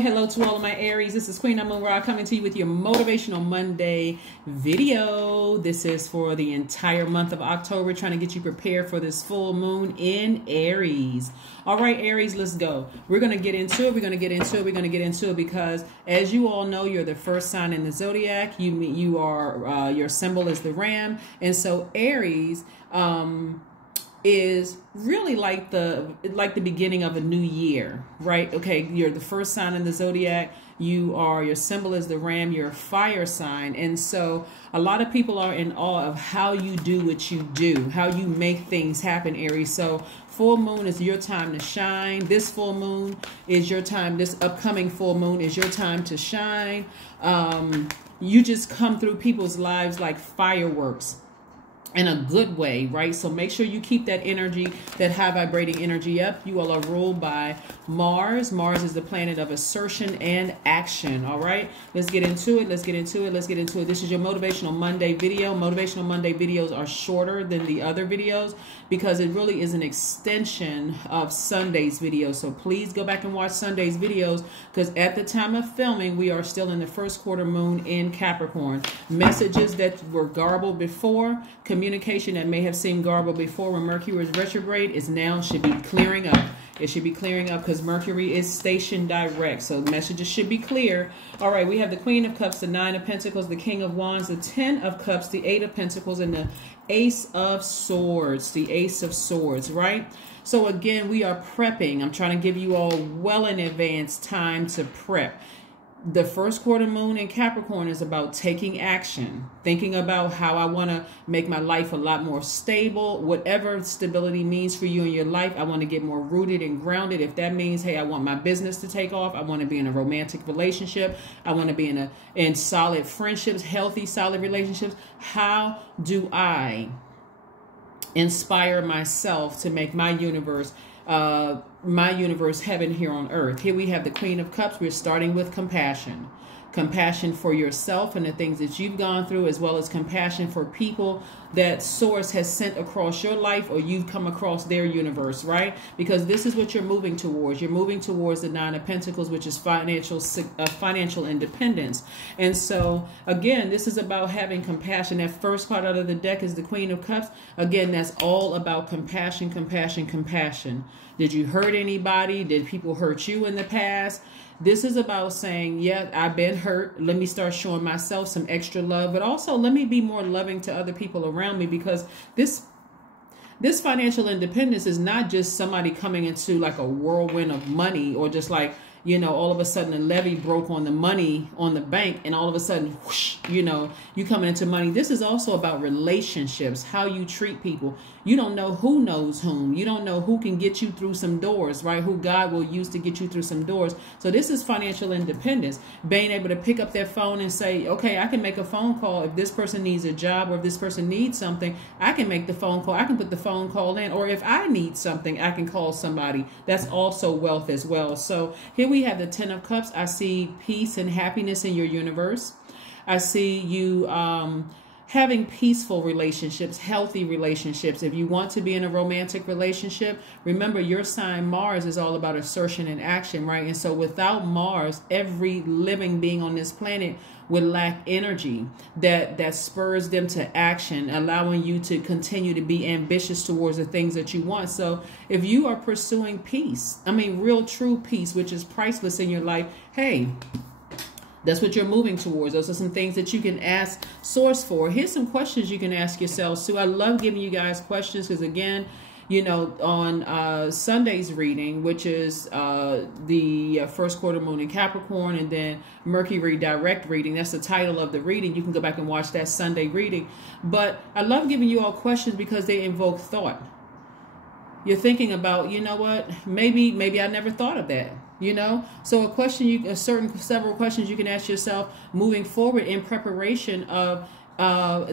Hello to all of my Aries. This is Queen Amun Ra coming to you with your Motivational Monday video. This is for the entire month of October, trying to get you prepared for this full moon in Aries. All right, Aries, let's go. We're going to get into it. We're going to get into it because, as you all know, you're the first sign in the Zodiac. Your symbol is the ram. And so Aries, is really like the beginning of a new year, right? Okay, you're the first sign in the Zodiac. Your symbol is the ram. You're a fire sign. And so a lot of people are in awe of how you do what you do, how you make things happen, Aries. So full moon is your time to shine. This full moon is your time. This upcoming full moon is your time to shine. You just come through people's lives like fireworks, in a good way, right? So make sure you keep that energy, that high vibrating energy up. You all are ruled by Mars. Mars is the planet of assertion and action. All right, let's get into it. Let's get into it. This is your Motivational Monday video. Motivational Monday videos are shorter than the other videos because it really is an extension of Sunday's video. So please go back and watch Sunday's videos, because at the time of filming, we are still in the first quarter moon in Capricorn. Messages that were garbled before, communication that may have seemed garbled before when Mercury was retrograde, should be clearing up. It should be clearing up because Mercury is stationed direct. So messages should be clear. All right, we have the Queen of Cups, the Nine of Pentacles, the King of Wands, the Ten of Cups, the Eight of Pentacles, and the Ace of Swords. The Ace of Swords, right? So again, we are prepping. I'm trying to give you all well in advance time to prep. The first quarter moon in Capricorn is about taking action, thinking about how I want to make my life a lot more stable. Whatever stability means for you in your life, I want to get more rooted and grounded. If that means, hey, I want my business to take off, I want to be in a romantic relationship, I want to be in solid friendships, healthy, solid relationships. How do I inspire myself to make my universe heaven here on earth? Here we have the Queen of Cups. We're starting with compassion. Compassion for yourself and the things that you've gone through, as well as compassion for people that Source has sent across your life, or you've come across their universe, right? Because this is what you're moving towards. You're moving towards the Nine of Pentacles, which is financial independence. And so, again, this is about having compassion. That first card out of the deck is the Queen of Cups. Again, that's all about compassion, compassion, compassion. Did you hurt anybody? Did people hurt you in the past? This is about saying, yeah, I've been hurt. Let me start showing myself some extra love, but also let me be more loving to other people around me, because this financial independence is not just somebody coming into like a whirlwind of money, or just like, you know, all of a sudden a levee broke on the money on the bank and all of a sudden, whoosh, you know, you coming into money. This is also about relationships, how you treat people. You don't know who knows whom. You don't know who can get you through some doors, right? Who God will use to get you through some doors. So this is financial independence. Being able to pick up that phone and say, okay, I can make a phone call. If this person needs a job, or if this person needs something, I can make the phone call. I can put the phone call in. Or if I need something, I can call somebody. That's also wealth as well. So here we have the Ten of Cups. I see peace and happiness in your universe. I see you having peaceful relationships, healthy relationships. If you want to be in a romantic relationship, remember your sign Mars is all about assertion and action, right? And so without Mars, every living being on this planet would lack energy that spurs them to action, allowing you to continue to be ambitious towards the things that you want. So if you are pursuing peace, I mean real true peace, which is priceless in your life, hey, that's what you're moving towards. Those are some things that you can ask Source for. Here's some questions you can ask yourselves too. I love giving you guys questions because, again, you know, on Sunday's reading, which is the first quarter moon in Capricorn, and then Mercury direct reading. That's the title of the reading. You can go back and watch that Sunday reading. But I love giving you all questions because they invoke thought. You're thinking about, you know what, maybe I never thought of that. You know, so several questions you can ask yourself moving forward in preparation of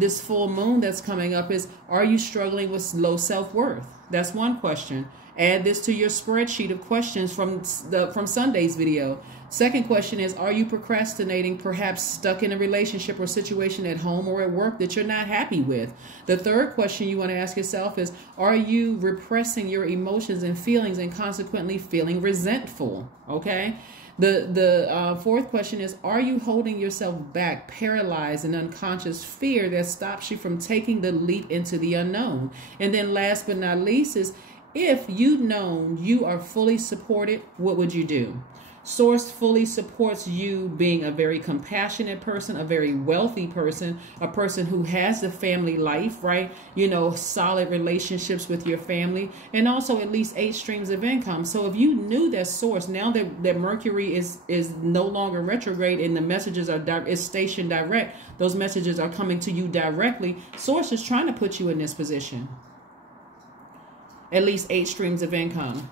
this full moon that's coming up is, are you struggling with low self-worth? That's one question. Add this to your spreadsheet of questions from Sunday's video. Second question is, are you procrastinating, perhaps stuck in a relationship or situation at home or at work that you're not happy with? The third question you want to ask yourself is, are you repressing your emotions and feelings and consequently feeling resentful? Okay. The fourth question is, are you holding yourself back, paralyzed, and unconscious fear that stops you from taking the leap into the unknown? And then last but not least is, if you'd known you are fully supported, what would you do? Source fully supports you being a very compassionate person, a very wealthy person, a person who has the family life, right? You know, solid relationships with your family, and also at least 8 streams of income. So if you knew that source, now that Mercury is no longer retrograde and the messages is stationed direct, those messages are coming to you directly. Source is trying to put you in this position. At least 8 streams of income.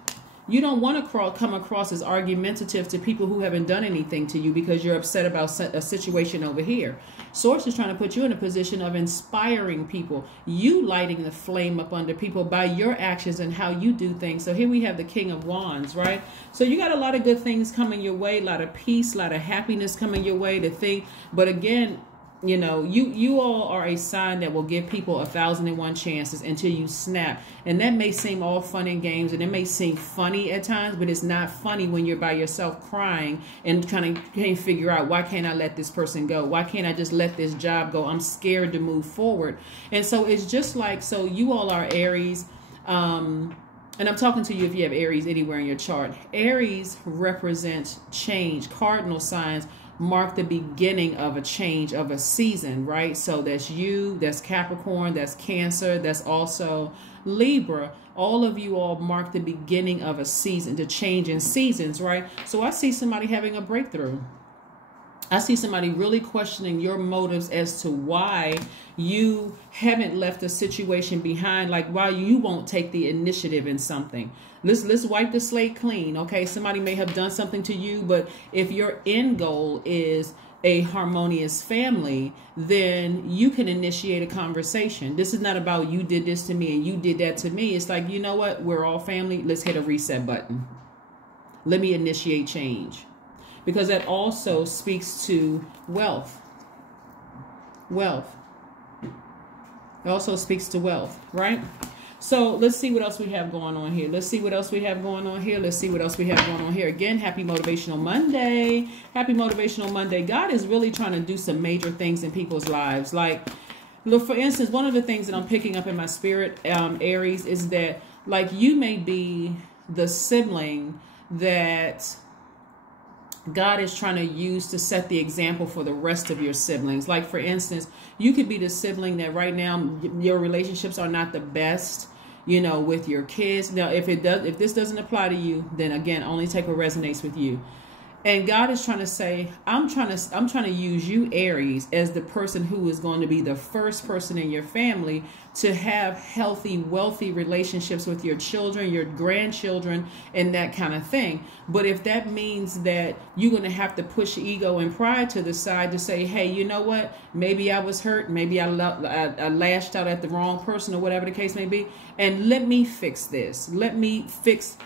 You don't want to come across as argumentative to people who haven't done anything to you because you're upset about a situation over here. Source is trying to put you in a position of inspiring people, you lighting the flame up under people by your actions and how you do things. So here we have the King of Wands, right? So you got a lot of good things coming your way, a lot of peace, a lot of happiness coming your way to think. But again, you know, you all are a sign that will give people 1,001 chances until you snap. And that may seem all fun and games, and it may seem funny at times, but it's not funny when you're by yourself crying and kind of can't figure out, why can't I let this person go? Why can't I just let this job go? I'm scared to move forward. And so it's just like, so you all are Aries. And I'm talking to you if you have Aries anywhere in your chart. Aries represents change. Cardinal signs mark the beginning of a change, of a season, right? So that's you, that's Capricorn, that's Cancer, that's also Libra. All of you all mark the beginning of a season, the change in seasons, right? So I see somebody having a breakthrough. I see somebody really questioning your motives as to why you haven't left a situation behind, like why you won't take the initiative in something. Let's wipe the slate clean, okay? Somebody may have done something to you, but if your end goal is a harmonious family, then you can initiate a conversation. This is not about you did this to me and you did that to me. It's like, you know what? We're all family. Let's hit a reset button. Let me initiate change. Because that also speaks to wealth. Wealth. It also speaks to wealth, right? So let's see what else we have going on here. Let's see what else we have going on here. Let's see what else we have going on here. Again, happy Motivational Monday. Happy Motivational Monday. God is really trying to do some major things in people's lives. Like, look, for instance, one of the things that I'm picking up in my spirit, Aries, is that, like, you may be the sibling that God is trying to use to set the example for the rest of your siblings. Like, for instance, you could be the sibling that right now your relationships are not the best, you know, with your kids. Now, if this doesn't apply to you, then again, only take what resonates with you. And God is trying to say, I'm trying to use you, Aries, as the person who is going to be the first person in your family to have healthy, wealthy relationships with your children, your grandchildren, and that kind of thing. But if that means that you're going to have to push ego and pride to the side to say, hey, you know what? Maybe I was hurt. Maybe I lashed out at the wrong person, or whatever the case may be. And let me fix this. Let me fix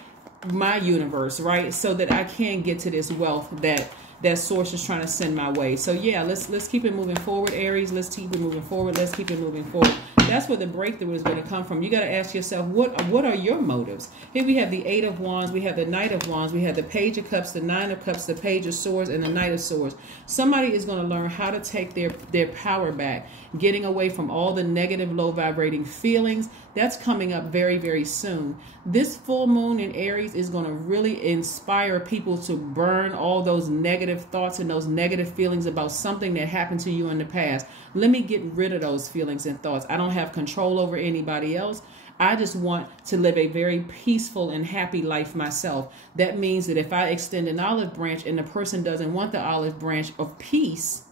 my universe, right? So that I can get to this wealth that source is trying to send my way. So yeah, let's keep it moving forward, Aries. Let's keep it moving forward. Let's keep it moving forward. That's where the breakthrough is going to come from. You got to ask yourself, what are your motives? Here we have the 8 of Wands, we have the Knight of Wands, we have the Page of Cups, the 9 of Cups, the Page of Swords, and the Knight of Swords. Somebody is going to learn how to take their power back, getting away from all the negative, low vibrating feelings. That's coming up very, very soon. This full moon in Aries is going to really inspire people to burn all those negative thoughts and those negative feelings about something that happened to you in the past. Let me get rid of those feelings and thoughts. I don't have control over anybody else. I just want to live a very peaceful and happy life myself. That means that if I extend an olive branch and the person doesn't want the olive branch of peace,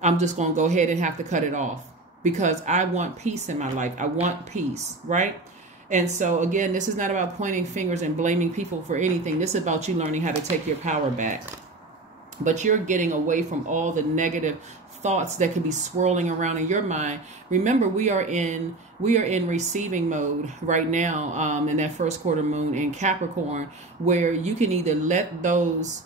I'm just going to go ahead and have to cut it off. Because I want peace in my life. I want peace, right? And so, again, this is not about pointing fingers and blaming people for anything. This is about you learning how to take your power back. But you're getting away from all the negative thoughts that could be swirling around in your mind. Remember, we are in receiving mode right now in that first quarter moon in Capricorn, where you can either let those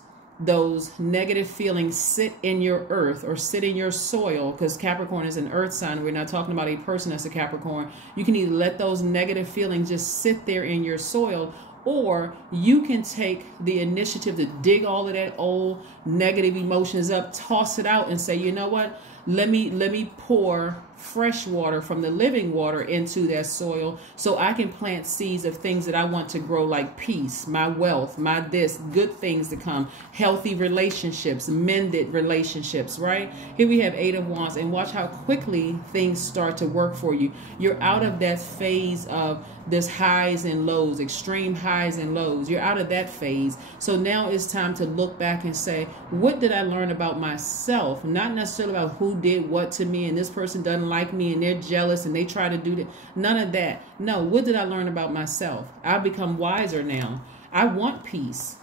negative feelings sit in your earth or sit in your soil, because Capricorn is an earth sign. We're not talking about a person that's a Capricorn. You can either let those negative feelings just sit there in your soil, or you can take the initiative to dig all of that old negative emotions up, toss it out, and say, you know what? Let me pour fresh water from the living water into that soil so I can plant seeds of things that I want to grow, like peace, my wealth, my this, good things to come, healthy relationships, mended relationships, right? Here we have 8 of Wands, and watch how quickly things start to work for you. You're out of that phase of this highs and lows, extreme highs and lows. You're out of that phase. So now it's time to look back and say, what did I learn about myself? Not necessarily about who did what to me and this person doesn't like me and they're jealous and they try to do that. None of that. No, what did I learn about myself? I've become wiser now. I want peace.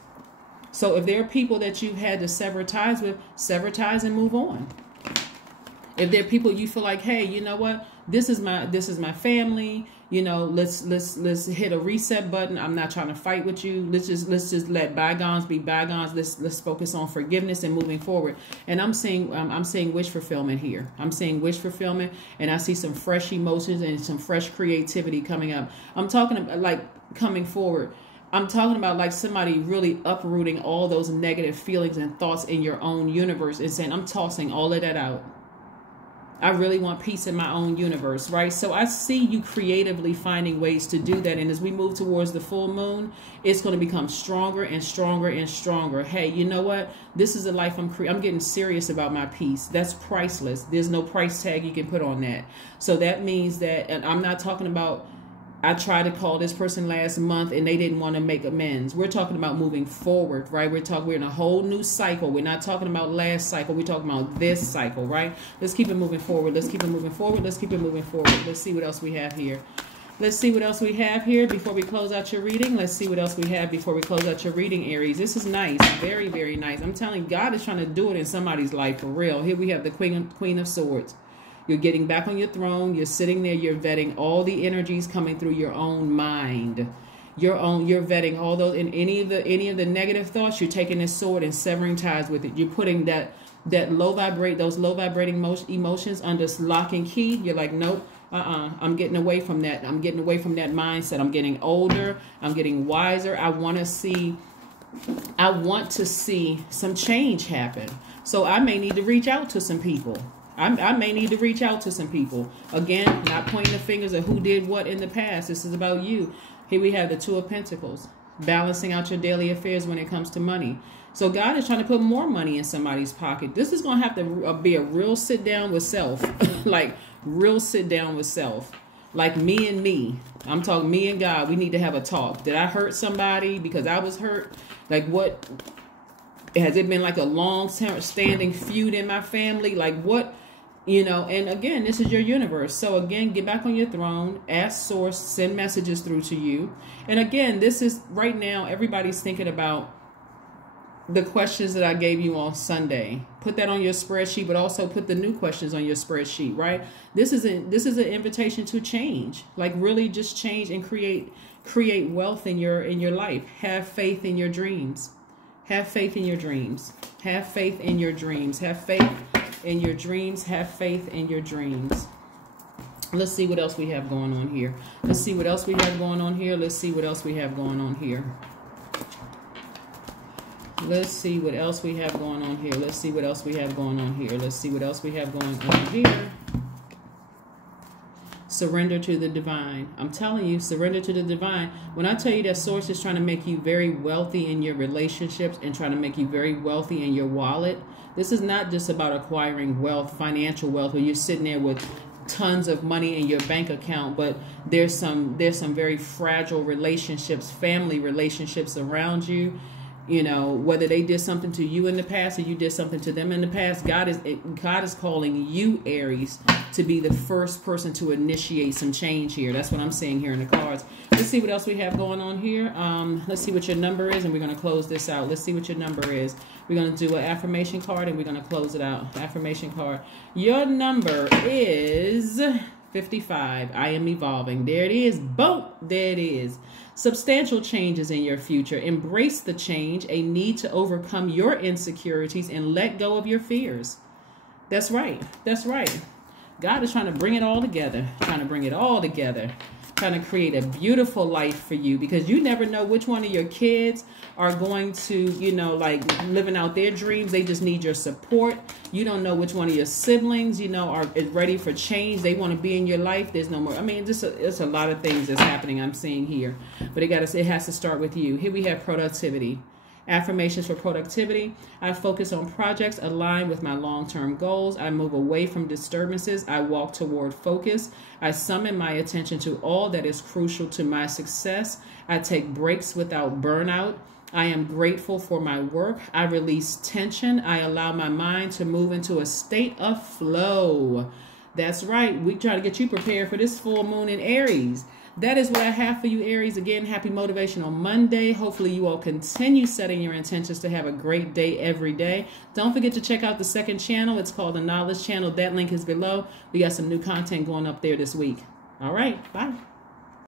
So if there are people that you've had to sever ties with, sever ties and move on. If there are people you feel like, hey, you know what? This is my family. You know, let's hit a reset button. I'm not trying to fight with you. Let's just let bygones be bygones. Let's focus on forgiveness and moving forward. And I'm seeing wish fulfillment here. I'm seeing wish fulfillment, and I see some fresh emotions and some fresh creativity coming up. I'm talking about like coming forward. I'm talking about like somebody really uprooting all those negative feelings and thoughts in your own universe and saying, I'm tossing all of that out. I really want peace in my own universe, right? So I see you creatively finding ways to do that. And as we move towards the full moon, it's going to become stronger and stronger and stronger. Hey, you know what? This is a life I'm getting serious about my peace. That's priceless. There's no price tag you can put on that. So that means that, and I'm not talking about, I tried to call this person last month and they didn't want to make amends. We're talking about moving forward, right? We're in a whole new cycle. We're not talking about last cycle. We're talking about this cycle, right? Let's keep it moving forward. Let's keep it moving forward. Let's keep it moving forward. Let's see what else we have here. Let's see what else we have here before we close out your reading. Let's see what else we have before we close out your reading, Aries. This is nice. Very, very nice. I'm telling you, God is trying to do it in somebody's life for real. Here we have the Queen of Swords. You're getting back on your throne. You're sitting there. You're vetting all the energies coming through your own mind. You're vetting all those, and any of the negative thoughts. You're taking this sword and severing ties with it. You're putting those low vibrating emotions under lock and key. You're like, nope. I'm getting away from that. I'm getting away from that mindset. I'm getting older. I'm getting wiser. I want to see some change happen. So I may need to reach out to some people. I may need to reach out to some people. Again, not pointing the fingers at who did what in the past. This is about you. Here we have the Two of Pentacles, balancing out your daily affairs when it comes to money. So God is trying to put more money in somebody's pocket. This is going to have to be a real sit down with self, like real sit down with self, like me and me. I'm talking me and God. We need to have a talk. Did I hurt somebody because I was hurt? Like what? Has it been like a long standing feud in my family? Like what? You know, and again, this is your universe. So again, get back on your throne, ask source, send messages through to you. And again, this is right now, everybody's thinking about the questions that I gave you on Sunday. Put that on your spreadsheet, but also put the new questions on your spreadsheet, right? This is an invitation to change, like really just change and create wealth in your life. Have faith in your dreams. Have faith in your dreams. Have faith in your dreams. Have faith in your dreams. Have faith in your dreams. Let's see what else we have going on here. Let's see what else we have going on here. Let's see what else we have going on here. Let's see what else we have going on here. Let's see what else we have going on here. Let's see what else we have going on here. Surrender to the divine. I'm telling you, surrender to the divine. When I tell you that source is trying to make you very wealthy in your relationships and trying to make you very wealthy in your wallet, this is not just about acquiring wealth, financial wealth, where you're sitting there with tons of money in your bank account, but there's some very fragile relationships, family relationships around you. You know, whether they did something to you in the past or you did something to them in the past, God is calling you, Aries, to be the first person to initiate some change here. That's what I'm seeing here in the cards. Let's see what else we have going on here. Let's see what your number is, and we're going to close this out. Let's see what your number is. We're going to do an affirmation card, and we're going to close it out. Affirmation card. Your number is 55. I am evolving. There it is. Boom. There it is. Substantial changes in your future. Embrace the change, a need to overcome your insecurities and let go of your fears. That's right. That's right. God is trying to bring it all together. Trying to bring it all together. trying to create a beautiful life for you, because you never know which one of your kids are going to, you know, like living out their dreams. They just need your support. You don't know which one of your siblings, you know, is ready for change. They want to be in your life. There's no more. I mean, it's a lot of things that's happening I'm seeing here, but it has to start with you. Here we have productivity. Affirmations for productivity. I focus on projects aligned with my long-term goals. I move away from disturbances. I walk toward focus. I summon my attention to all that is crucial to my success. I take breaks without burnout. I am grateful for my work. I release tension. I allow my mind to move into a state of flow. That's right. We try to get you prepared for this full moon in Aries. That is what I have for you, Aries. Again, happy Motivational Monday. Hopefully you all continue setting your intentions to have a great day every day. Don't forget to check out the second channel. It's called the Knowledge Channel. That link is below. We got some new content going up there this week. All right. Bye.